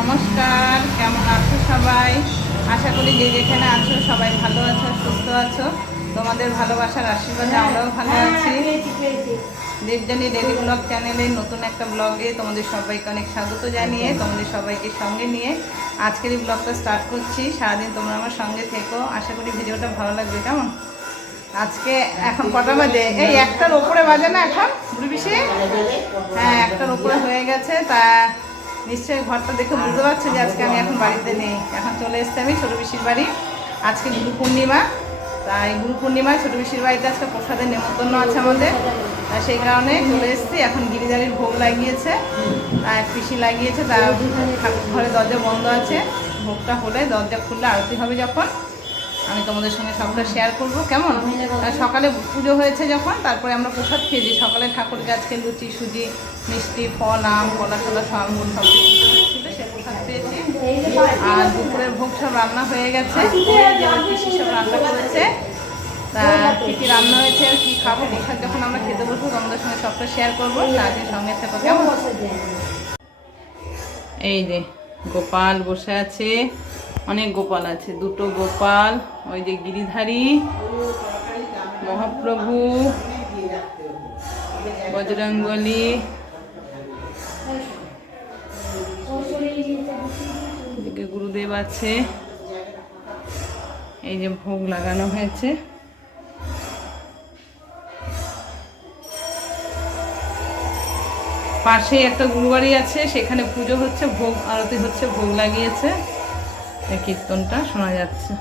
নমস্কার, কেমন আছো সবাই? আশা করি যে যেখানে আছো সবাই ভালো আছো, সুস্থ আছো। তোমাদের ভালোবাসার আশীর্বাদে আমরাও ভালো আছি। দেবযানী ডেইলি ব্লগ চ্যানেলে নতুন একটা ব্লগে তোমাদের সবাইকে অনেক স্বাগত জানিয়ে তোমাদের সবাইকে সঙ্গে নিয়ে আজকের এই ব্লগটা স্টার্ট করছি। সারাদিন তোমরা আমার সঙ্গে থেকো, আশা করি ভিডিওটা ভালো লাগবে। কেমন আজকে এখন কটা বাজে? এই একটার ওপরে বাজে না এখন বুড়ি পিসি? হ্যাঁ, একটার ওপরে হয়ে গেছে। তা নিশ্চয়ই ঘরটা দেখে বুঝতে পারছো যে আজকে আমি এখন বাড়িতে নেই। এখন চলে এসছি আমি ছোটো পিসির বাড়ি। আজকে গুরু পূর্ণিমা, তাই গুরু পূর্ণিমায় ছোটো পিসির বাড়িতে আজকে প্রসাদের নেমন্তন্ন আছে আমাদের। তাই সেই কারণে চলে এসেছি। এখন গিরিধারীর ভোগ লাগিয়েছে, পিসি লাগিয়েছে। তা ঠাকুর ঘরে দরজা বন্ধ আছে, ভোগটা হলে দরজা খুললে আরতি হবে যখন আমি তোমাদের সঙ্গে সবটা শেয়ার করব। কেমন সকালে পুজো হয়েছে যখন, তারপরে আমরা প্রসাদ খেয়েছি। সকালে ঠাকুরকে আজকে লুচি, সুজি, মিষ্টি, ফল, আম, কলা টলা সব সব কিছু ছিল, সে প্রসাদ পেয়েছি। আর দুপুরের ভোগ সব রান্না হয়ে গেছে, পিসি সব রান্না করেছে। তা কী কী রান্না হয়েছে আর কী খাবো, প্রসাদ যখন আমরা খেতে বসবো তোমাদের সঙ্গে সবটা শেয়ার করবো। তাদের সঙ্গে থেকো। কেমন? এই যে গোপাল বসে আছে, অনেক গোপাল আছে, দুটো গোপাল। ওই যে গিরিধারী, মহাপ্রভু, বজরঙ্গলী, এদিকে গুরুদেব আছে। এই যে ভোগ লাগানো হয়েছে। পাশে একটা গুরুবাড়ি আছে, সেখানে পুজো হচ্ছে, ভোগ আরতি হচ্ছে, ভোগ লাগিয়েছে। এই কীর্তনটা শোনা যাচ্ছে।